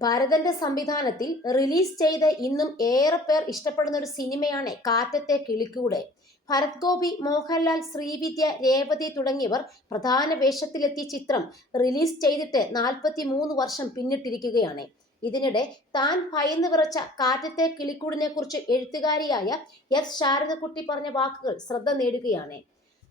ഭരതന്റെ സംവിധാനത്തിൽ റിലീസ് ചെയ്ത് ഇന്നും ഏറെ പേർ ഇഷ്ടപ്പെടുന്ന ഒരു സിനിമയാണ് കാറ്റത്തെ കിളിക്കൂടെ. ഭരത് ഗോപി, മോഹൻലാൽ, ശ്രീവിദ്യ, രേവതി തുടങ്ങിയവർ പ്രധാന വേഷത്തിലെത്തിയ ചിത്രം റിലീസ് ചെയ്തിട്ട് 43 വർഷം പിന്നിട്ടിരിക്കുകയാണ്. ഇതിനിടെ താൻ ഭയന്ന് വിറച്ച കാറ്റത്തെ കിളിക്കൂടിനെ കുറിച്ച് എഴുത്തുകാരിയായ എസ് ശാരദക്കുട്ടി പറഞ്ഞ വാക്കുകൾ ശ്രദ്ധ നേടുകയാണ്.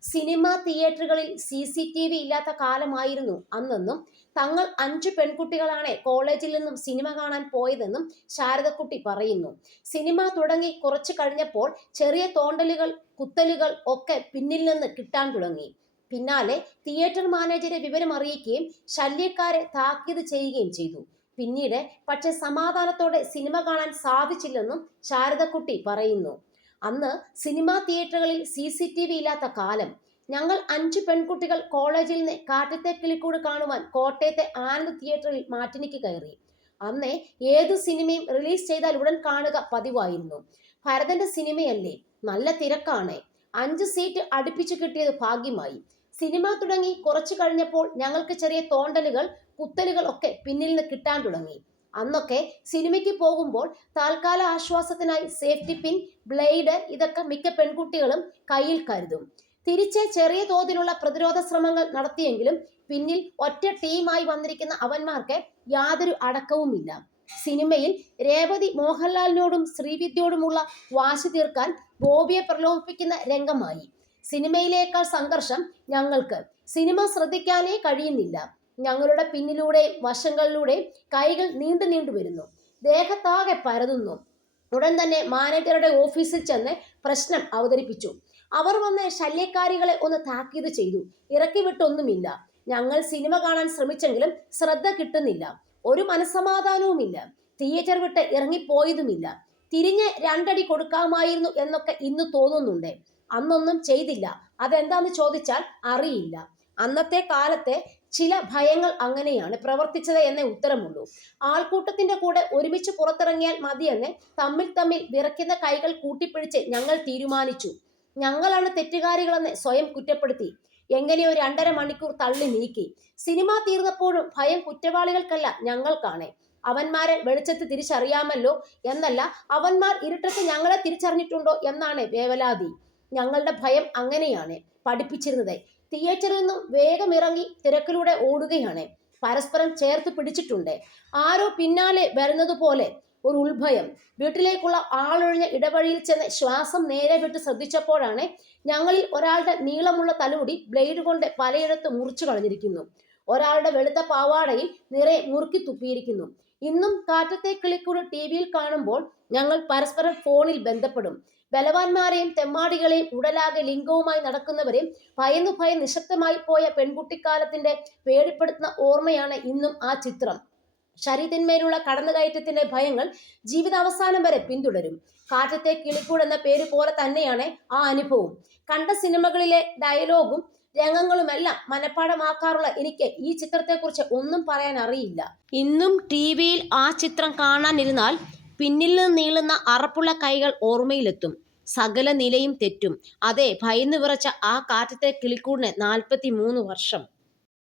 സിനിമാ തിയേറ്ററുകളിൽ CCTV ഇല്ലാത്ത കാലമായിരുന്നു അന്നെന്നും തങ്ങൾ 5 പെൺകുട്ടികളാണ് കോളേജിൽ നിന്നും സിനിമ കാണാൻ പോയതെന്നും ശാരദക്കുട്ടി പറയുന്നു. സിനിമ തുടങ്ങി കുറച്ചു കഴിഞ്ഞപ്പോൾ ചെറിയ തോണ്ടലുകൾ, കുത്തലുകൾ ഒക്കെ പിന്നിൽ നിന്ന് കിട്ടാൻ തുടങ്ങി. പിന്നാലെ തിയേറ്റർ മാനേജരെ വിവരം അറിയിക്കുകയും ശല്യക്കാരെ താക്കീത് ചെയ്യുകയും ചെയ്തു. പിന്നീട് പക്ഷെ സമാധാനത്തോടെ സിനിമ കാണാൻ സാധിച്ചില്ലെന്നും ശാരദക്കുട്ടി പറയുന്നു. അന്ന് സിനിമാ തിയേറ്ററുകളിൽ CCTV ഇല്ലാത്ത കാലം. ഞങ്ങൾ 5 പെൺകുട്ടികൾ കോളേജിൽ നിന്ന് കാറ്റത്തെ കിളിക്കൂട് കാണുവാൻ കോട്ടയത്തെ ആനന്ദ് തിയേറ്ററിൽ മാറ്റിനിക്ക് കയറി. അന്നേ ഏതു സിനിമയും റിലീസ് ചെയ്താൽ ഉടൻ കാണുക പതിവായിരുന്നു. ഭരതന്റെ സിനിമയല്ലേ, നല്ല തിരക്കാണ്. 5 സീറ്റ് അടുപ്പിച്ചു കിട്ടിയത് ഭാഗ്യമായി. സിനിമ തുടങ്ങി കുറച്ചു കഴിഞ്ഞപ്പോൾ ഞങ്ങൾക്ക് ചെറിയ തോണ്ടലുകൾ, കുത്തലുകൾ ഒക്കെ പിന്നിൽ നിന്ന് കിട്ടാൻ തുടങ്ങി. അന്നൊക്കെ സിനിമയ്ക്ക് പോകുമ്പോൾ താൽക്കാല ആശ്വാസത്തിനായി സേഫ്റ്റി പിൻ, ബ്ലേഡ് ഇതൊക്കെ മിക്ക പെൺകുട്ടികളും കയ്യിൽ കരുതും. തിരിച്ച് ചെറിയ തോതിലുള്ള പ്രതിരോധ ശ്രമങ്ങൾ നടത്തിയെങ്കിലും പിന്നിൽ ഒറ്റ ടീമായി വന്നിരിക്കുന്ന അവന്മാർക്ക് യാതൊരു അടക്കവുമില്ല. സിനിമയിൽ രേവതി മോഹൻലാലിനോടും ശ്രീവിദ്യയോടുമുള്ള വാശി തീർക്കാൻ ഗോപിയെ പ്രലോഭിപ്പിക്കുന്ന രംഗമായി. സിനിമയിലേക്കാൾ സംഘർഷം ഞങ്ങൾക്ക്. സിനിമ ശ്രദ്ധിക്കാനേ കഴിയുന്നില്ല. ഞങ്ങളുടെ പിന്നിലൂടെയും വശങ്ങളിലൂടെയും കൈകൾ നീണ്ടു വരുന്നു, ദേഹത്താകെ പരതുന്നു. ഉടൻ തന്നെ മാനേജറുടെ ഓഫീസിൽ ചെന്ന് പ്രശ്നം അവതരിപ്പിച്ചു. അവർ വന്ന് ശല്യക്കാരികളെ ഒന്ന് താക്കീത് ചെയ്തു. ഇറക്കി വിട്ടൊന്നുമില്ല. ഞങ്ങൾ സിനിമ കാണാൻ ശ്രമിച്ചെങ്കിലും ശ്രദ്ധ കിട്ടുന്നില്ല. ഒരു മനസ്സമാധാനവുമില്ല. തിയേറ്റർ വിട്ട് ഇറങ്ങിപ്പോയതുമില്ല. തിരിഞ്ഞ് 2 അടി കൊടുക്കാമായിരുന്നു എന്നൊക്കെ ഇന്ന് തോന്നുന്നുണ്ട്. അന്നൊന്നും ചെയ്തില്ല. അതെന്താന്ന് ചോദിച്ചാൽ അറിയില്ല. അന്നത്തെ കാലത്തെ ചില ഭയങ്ങൾ അങ്ങനെയാണ് പ്രവർത്തിച്ചത് എന്നേ ഉത്തരമുള്ളൂ. ആൾക്കൂട്ടത്തിന്റെ കൂടെ ഒരുമിച്ച് പുറത്തിറങ്ങിയാൽ മതിയെന്ന് തമ്മിൽ വിറയ്ക്കുന്ന കൈകൾ കൂട്ടിപ്പിടിച്ച് ഞങ്ങൾ തീരുമാനിച്ചു. ഞങ്ങളാണ് തെറ്റുകാരികളെന്ന് സ്വയം കുറ്റപ്പെടുത്തി. എങ്ങനെയോ 2.5 മണിക്കൂർ തള്ളി നീക്കി. സിനിമ തീർന്നപ്പോഴും ഭയം കുറ്റവാളികൾക്കല്ല, ഞങ്ങൾക്കാണ്. അവന്മാരെ വെളിച്ചത്ത് തിരിച്ചറിയാമല്ലോ എന്നല്ല, അവന്മാർ ഇരുട്ടത്ത് ഞങ്ങളെ തിരിച്ചറിഞ്ഞിട്ടുണ്ടോ എന്നാണ് വേവലാതി. ഞങ്ങളുടെ ഭയം അങ്ങനെയാണ് പഠിപ്പിച്ചിരുന്നത്. തിയേറ്ററിൽ നിന്നും വേഗം ഇറങ്ങി തിരക്കിലൂടെ ഓടുകയാണ്. പരസ്പരം ചേർത്ത് പിടിച്ചിട്ടുണ്ട്. ആരോ പിന്നാലെ വരുന്നത് പോലെ ഒരു ഉൾഭയം. വീട്ടിലേക്കുള്ള ആളൊഴിഞ്ഞ ഇടവഴിയിൽ ചെന്ന് ശ്വാസം നേരെ വിട്ട് ശ്രദ്ധിച്ചപ്പോഴാണ് ഞങ്ങളിൽ ഒരാളുടെ നീളമുള്ള തലമുടി ബ്ലേഡ് കൊണ്ട് പലയിടത്ത് മുറിച്ചു കളഞ്ഞിരിക്കുന്നു. ഒരാളുടെ വെളുത്ത പാവാടയിൽ നിറയെ മുറുക്കി തുപ്പിയിരിക്കുന്നു. ഇന്നും കാറ്റത്തെ കിളിക്കൂട് TV-യിൽ കാണുമ്പോൾ ഞങ്ങൾ പരസ്പരം ഫോണിൽ ബന്ധപ്പെടും. ബലവാന്മാരെയും തെമ്മാടികളെയും ഉടലാകെ ലിംഗവുമായി നടക്കുന്നവരെയും ഭയന്ന് നിശബ്ദമായി പോയ പെൺകുട്ടിക്കാലത്തിന്റെ പേടിപ്പെടുത്തുന്ന ഓർമ്മയാണ് ഇന്നും ആ ചിത്രം. ശരീരത്തിന്മേലുള്ള കടന്നുകയറ്റത്തിന്റെ ഭയങ്ങൾ ജീവിതാവസാനം വരെ പിന്തുടരും. കാറ്റത്തെ കിളിക്കൂട് എന്ന പേര് പോലെ തന്നെയാണ് ആ അനുഭവം. കണ്ട സിനിമകളിലെ ഡയലോഗും രംഗങ്ങളുമെല്ലാം മനഃപ്പാഠമാക്കാറുള്ള എനിക്ക് ഈ ചിത്രത്തെക്കുറിച്ച് ഒന്നും പറയാൻ അറിയില്ല. ഇന്നും TV-യിൽ ആ ചിത്രം കാണാനിരുന്നാൽ പിന്നിൽ നിന്ന് നീളുന്ന അറപ്പുള്ള കൈകൾ ഓർമ്മയിലെത്തും. സകല നിലയും തെറ്റും. അതെ, ഭയന്ന് വിറച്ച ആ കാറ്റത്തെ കിളിക്കൂടിന് 43 വർഷം.